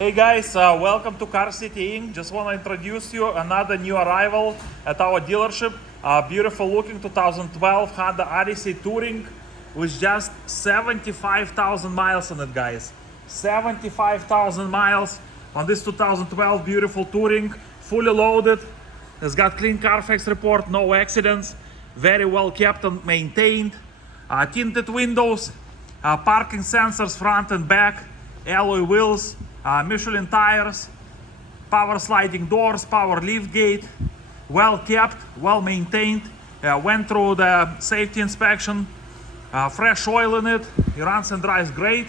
Hey guys, welcome to Car City Inc. Just want to introduce you another new arrival at our dealership. Beautiful looking 2012 Honda Odyssey Touring with just 75,000 miles on it, guys. 75,000 miles on this 2012 beautiful Touring, fully loaded. It's got clean CARFAX report, no accidents, very well kept and maintained. Tinted windows, parking sensors front and back, alloy wheels, Michelin tires, power sliding doors, power lift gate, well kept, well maintained. Went through the safety inspection, fresh oil in it, it runs and drives great.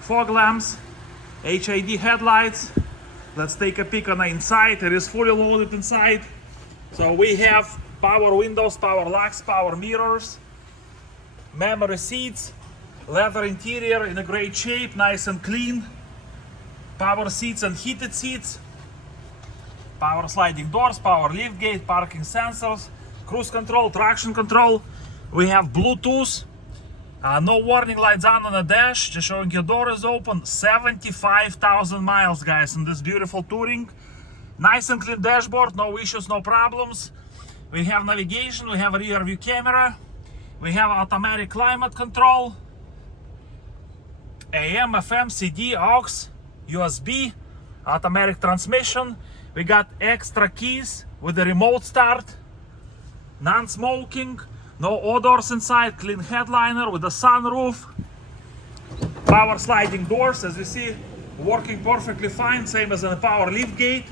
Fog lamps, HID headlights. Let's take a peek on the inside. It is fully loaded inside. So we have power windows, power locks, power mirrors, memory seats, leather interior in a great shape, nice and clean. Power seats and heated seats, power sliding doors, power lift gate, parking sensors, cruise control, traction control. We have Bluetooth, no warning lights on the dash, just showing your door is open. 75,000 miles, guys, in this beautiful Touring. Nice and clean dashboard, no issues, no problems. We have navigation, we have a rear view camera, we have automatic climate control, AM, FM, CD, aux, USB, automatic transmission. We got extra keys with the remote start, non-smoking, no odors inside, clean headliner with a sunroof, power sliding doors, as you see, working perfectly fine, same as in the power lift gate.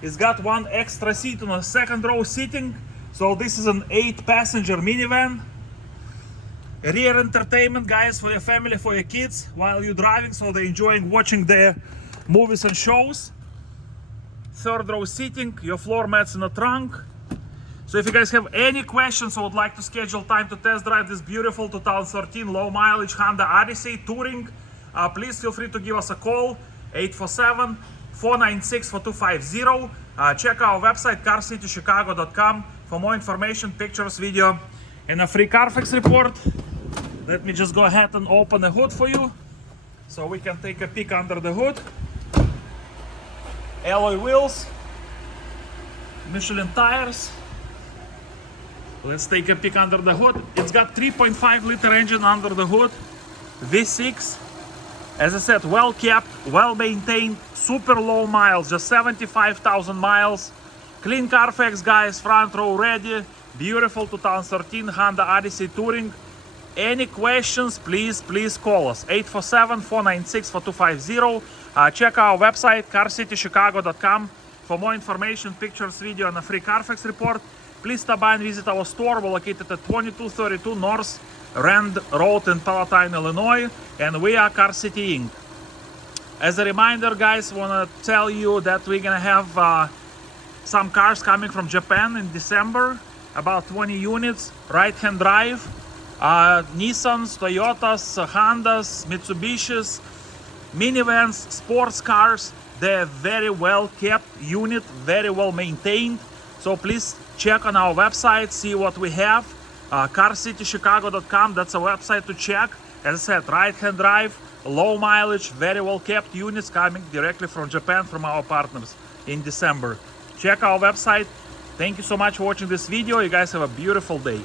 It's got one extra seat on the second row seating, so this is an 8-passenger minivan. Rear entertainment, guys, for your family, for your kids while you're driving, so they're enjoying watching their movies and shows. Third row seating, your floor mats in the trunk. So if you guys have any questions or would like to schedule time to test drive this beautiful 2013 low mileage Honda Odyssey Touring, please feel free to give us a call, 847-496-4250. Check our website, carcitychicago.com, for more information, pictures, video, and a free CARFAX report. Let me just go ahead and open the hood for you so we can take a peek under the hood. Alloy wheels, Michelin tires. Let's take a peek under the hood. It's got 3.5 liter engine under the hood, V6. As I said, well kept, well maintained, super low miles, just 75,000 miles. Clean CARFAX, guys, front row ready. Beautiful 2013 Honda Odyssey Touring. Any questions, please call us, 847-496-4250. Check our website, carcitychicago.com, for more information, pictures, video, and a free CARFAX report. Please stop by and visit our store. We're located at 2232 North Rand Road in Palatine, Illinois, and we are Car City Inc. As a reminder, guys, want to tell you that we're gonna have some cars coming from Japan in December, about 20 units, right-hand drive, Nissans, Toyotas, Hondas, Mitsubishis, minivans, sports cars. They're very well kept unit, very well maintained. So please check on our website, see what we have. carcitychicago.com, that's a website to check. As I said, right-hand drive, low mileage, very well kept units coming directly from Japan, from our partners in December. Check our website. Thank you so much for watching this video. You guys have a beautiful day.